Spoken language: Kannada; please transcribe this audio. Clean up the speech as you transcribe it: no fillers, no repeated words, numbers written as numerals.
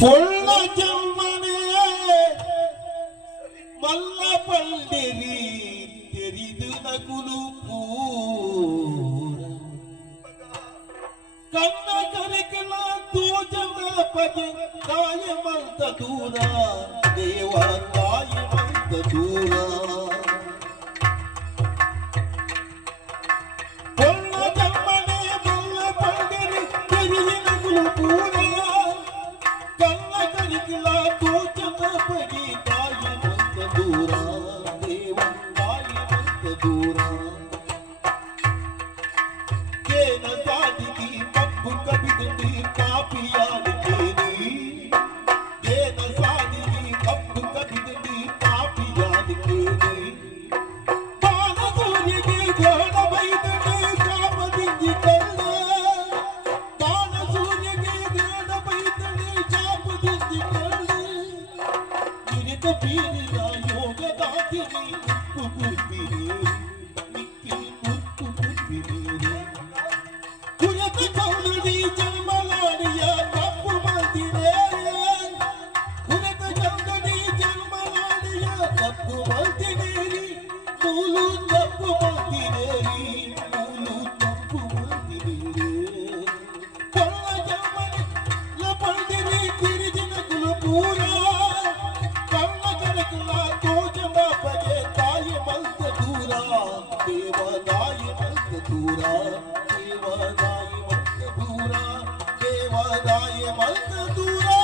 ಪೊಳ್ಳ ಜನ್ಮನೆ ಮಲ್ಲ ಪಲ್ಡಿರಿ ತೆರಿದು ನಗುಲು ಪೂರ ಕಣ್ಣ ಕರೆಕಲ ತೋಜನ ಪಗೆ ಕಾಯಮಂತ ದೂರ ದೇವ ಕಾಯಮಂತ ದೂರ ಪೊಳ್ಳ ಜನ್ಮನೆ ಮಲ್ಲ ಪಲ್ಡಿರಿ ತೆರಿದು ನಗುಲು ಪೂರ ದೇವದಾಯ ಮಲ್ತ ದೂರ